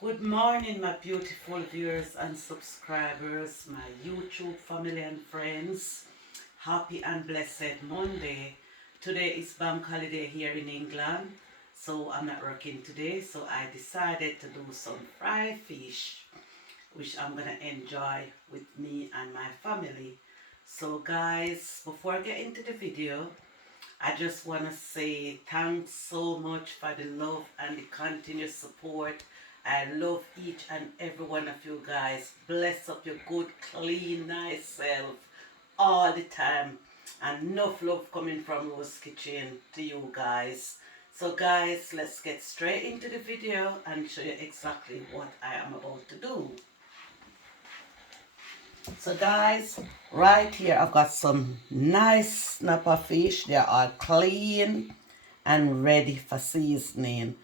Good morning, my beautiful viewers and subscribers, my YouTube family and friends. Happy and blessed Monday. Today is bank holiday here in England, so I'm not working today. So I decided to do some fried fish, which I'm gonna enjoy with me and my family. So, guys, before I get into the video, I just want to say thanks so much for the love and the continuous support. I love each and every one of you guys. Bless up your good, clean, nice self all the time. And enough love coming from Rose Kitchen to you guys. So guys, let's get straight into the video and show you exactly what I am about to do. So guys, right here I've got some nice snapper fish. They are clean and ready for seasoning.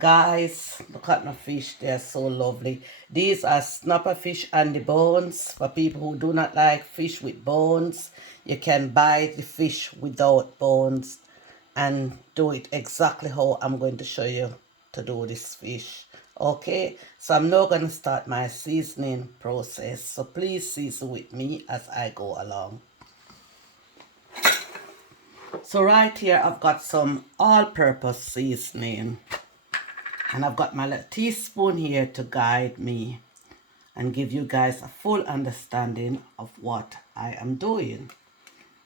Guys, look at my fish. They're so lovely. These are snapper fish and the bones. For people who do not like fish with bones, you can buy the fish without bones and do it exactly how I'm going to show you to do this fish. Okay, so I'm now going to start my seasoning process, so please season with me as I go along. So right here I've got some all-purpose seasoning, and I've got my little teaspoon here to guide me and give you guys a full understanding of what I am doing.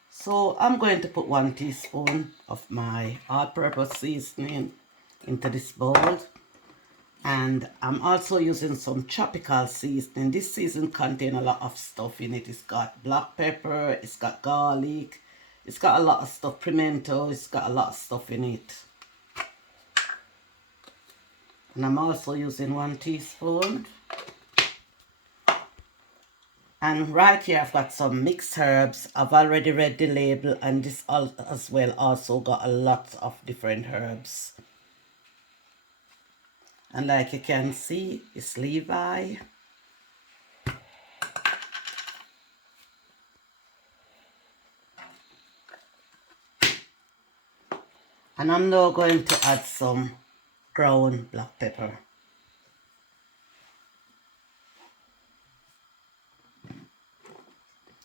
So I'm going to put 1 teaspoon of my all-purpose seasoning into this bowl. And I'm also using some tropical seasoning. This seasoning contains a lot of stuff in it. It's got black pepper, it's got garlic, it's got a lot of stuff, pimento, it's got a lot of stuff in it. And I'm also using 1 teaspoon. And right here I've got some mixed herbs. I've already read the label, and this as well also got a lot of different herbs. And like you can see, it's Levi. And I'm now going to add some ground black pepper.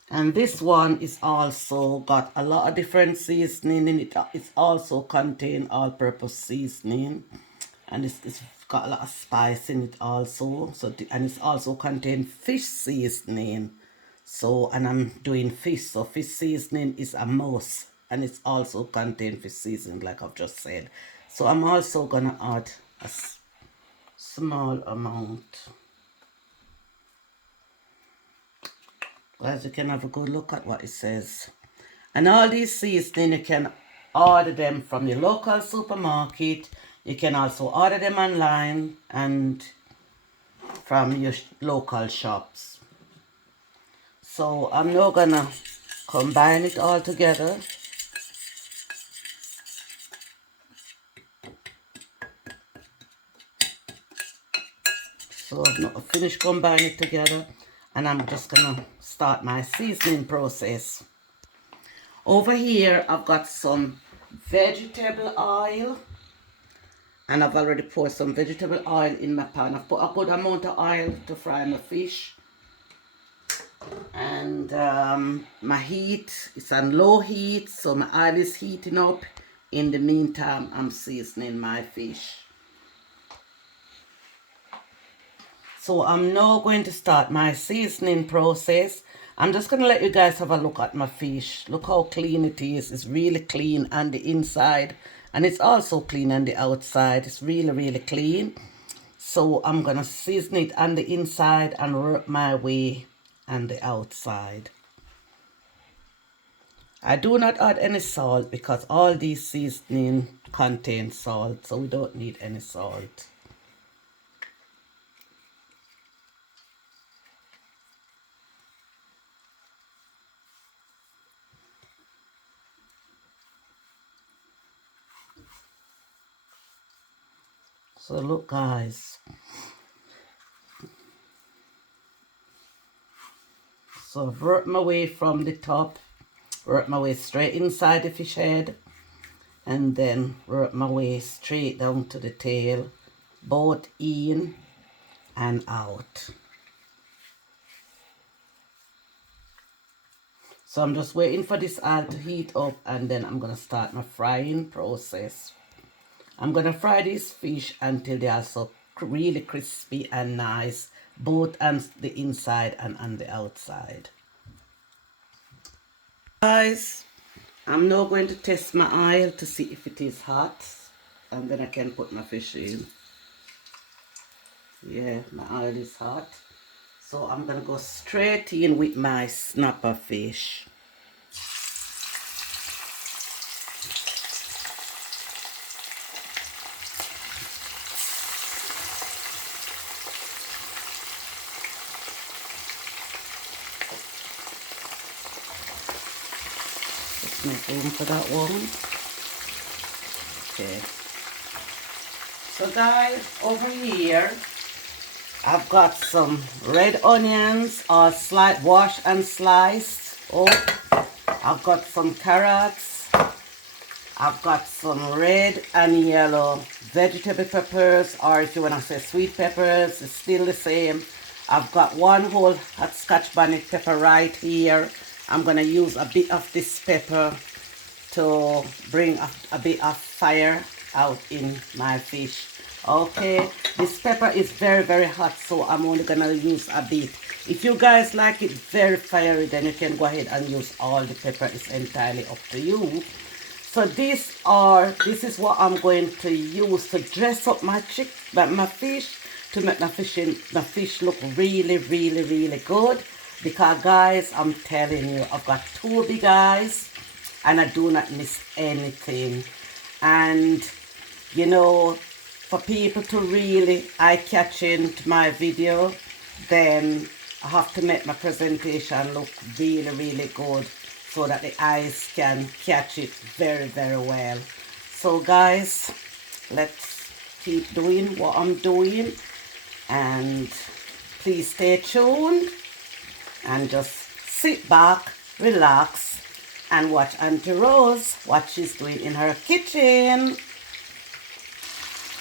And this one is also got a lot of different seasoning in it. It's also contain all-purpose seasoning, and it's got a lot of spice in it also. And it's also contain fish seasoning. So, and I'm doing fish, so fish seasoning is a must, and it's also contain fish seasoning like I've just said. So I'm also gonna add a small amount. Guys, you can have a good look at what it says. And all these seasoning, you can order them from your local supermarket. You can also order them online and from your local shops. So I'm now gonna combine it all together. So I've not finished combining it together, and I'm just gonna start my seasoning process. Over here I've got some vegetable oil, and I've already poured some vegetable oil in my pan. I've put a good amount of oil to fry my fish, and my heat is on low heat, so my oil is heating up. In the meantime, I'm seasoning my fish. So I'm now going to start my seasoning process. I'm just going to let you guys have a look at my fish. Look how clean it is. It's really clean on the inside, and it's also clean on the outside. It's really, really clean. So I'm going to season it on the inside and work my way on the outside. I do not add any salt because all these seasoning contain salt, so we don't need any salt. So look guys, so I've worked my way from the top, work my way straight inside the fish head, and then work my way straight down to the tail, both in, and out. So I'm just waiting for this oil to heat up, and then I'm going to start my frying process. I'm going to fry this fish until they are so really crispy and nice, both on the inside and on the outside. Guys, I'm now going to test my oil to see if it is hot, and then I can put my fish in. Yeah, my oil is hot. So I'm going to go straight in with my snapper fish. Let's make room for that one. Okay. So guys, over here, I've got some red onions, all washed and sliced. Oh, I've got some carrots. I've got some red and yellow vegetable peppers, or if you want to say sweet peppers, it's still the same. I've got one whole hot scotch bonnet pepper right here. I'm going to use a bit of this pepper to bring a bit of fire out in my fish. Okay, this pepper is very, very hot, so I'm only going to use a bit. If you guys like it very fiery, then you can go ahead and use all the pepper. It's entirely up to you. So this is what I'm going to use to dress up my fish, to make my fish look really, really, really good. Because guys, I'm telling you, I've got 2 big eyes and I do not miss anything. And you know, for people to really eye-catch into my video, then I have to make my presentation look really, really good, so that the eyes can catch it very, very well. So guys, let's keep doing what I'm doing, and please stay tuned and just sit back, relax, and watch Auntie Rose, what she's doing in her kitchen.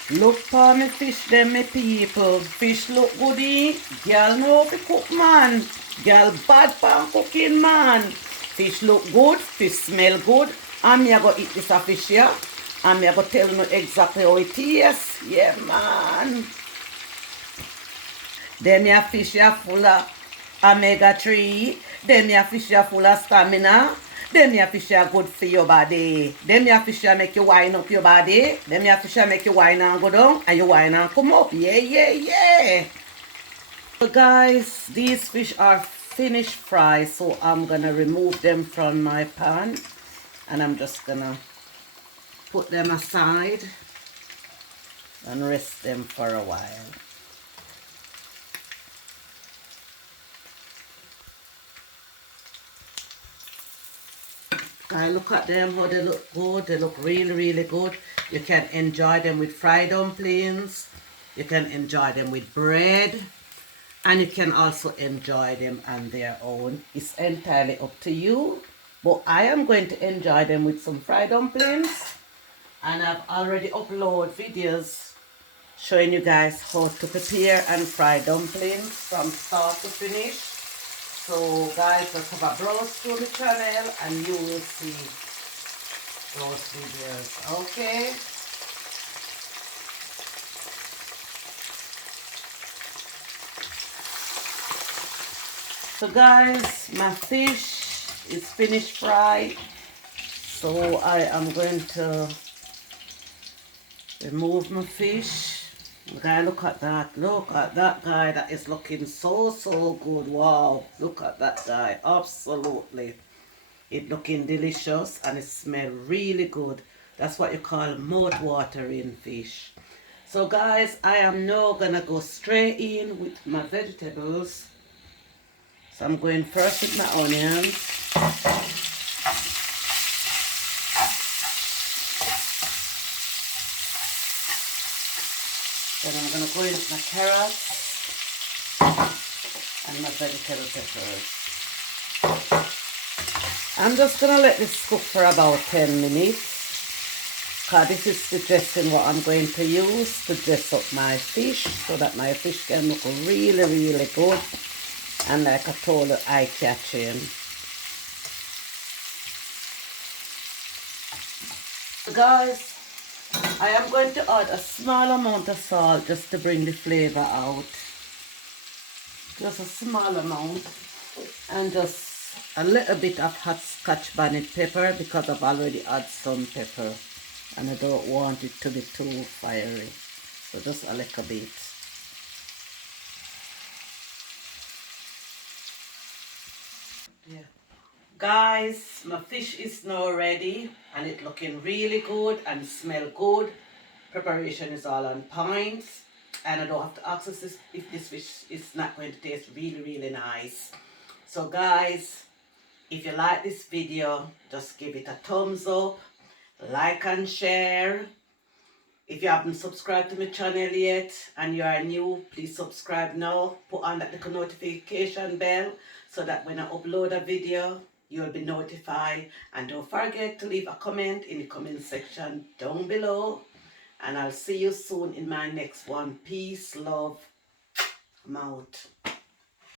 Look for me fish them, me people. Fish look goody. Girl know how to cook, man. Girl bad pan cooking, man. Fish look good, fish smell good. And me I go eat this a fish here. And me I go tell you exactly how it is. Yeah, man. Them here fish here full of omega-3. Them here fish here full of stamina. Them here fish are good for your body. Them here fish are make you wind up your body. Them here fish are make you wind and go down, and you wind and come up. Yeah, yeah, yeah. So guys, these fish are finished fried, so I'm gonna remove them from my pan, and I'm just gonna put them aside and rest them for a while. I look at them, how they look good. They look really, really good. You can enjoy them with fried dumplings. You can enjoy them with bread. And you can also enjoy them on their own. It's entirely up to you. But I am going to enjoy them with some fried dumplings. And I've already uploaded videos showing you guys how to prepare and fry dumplings from start to finish. So guys, just have a browse through the channel and you will see those videos, okay? So guys, my fish is finished fried. So I am going to remove my fish. Guy, look at that guy, that is looking so good. Wow, look at that guy, absolutely. It looking delicious and it smells really good. That's what you call mouth-watering fish. So guys, I am now gonna go straight in with my vegetables. So I'm going first with my onions. Then I'm going to go in with my carrots and my vegetable peppers. I'm just going to let this cook for about 10 minutes. because this is the dressing what I'm going to use to dress up my fish so that my fish can look really, really good and like I told you, eye-catching. Guys, I am going to add a small amount of salt just to bring the flavor out. Just a small amount. And just a little bit of hot scotch bonnet pepper because I've already added some pepper. And I don't want it to be too fiery. So just a little bit. Yeah. Guys, my fish is now ready and it's looking really good and smell good. Preparation is all on point and I don't have to access this if this fish is not going to taste really, really nice. So guys, if you like this video, just give it a thumbs up, like and share. If you haven't subscribed to my channel yet and you are new, please subscribe now. Put on that little notification bell so that when I upload a video, you'll be notified. And don't forget to leave a comment in the comment section down below. And I'll see you soon in my next one. Peace, love, I'm out.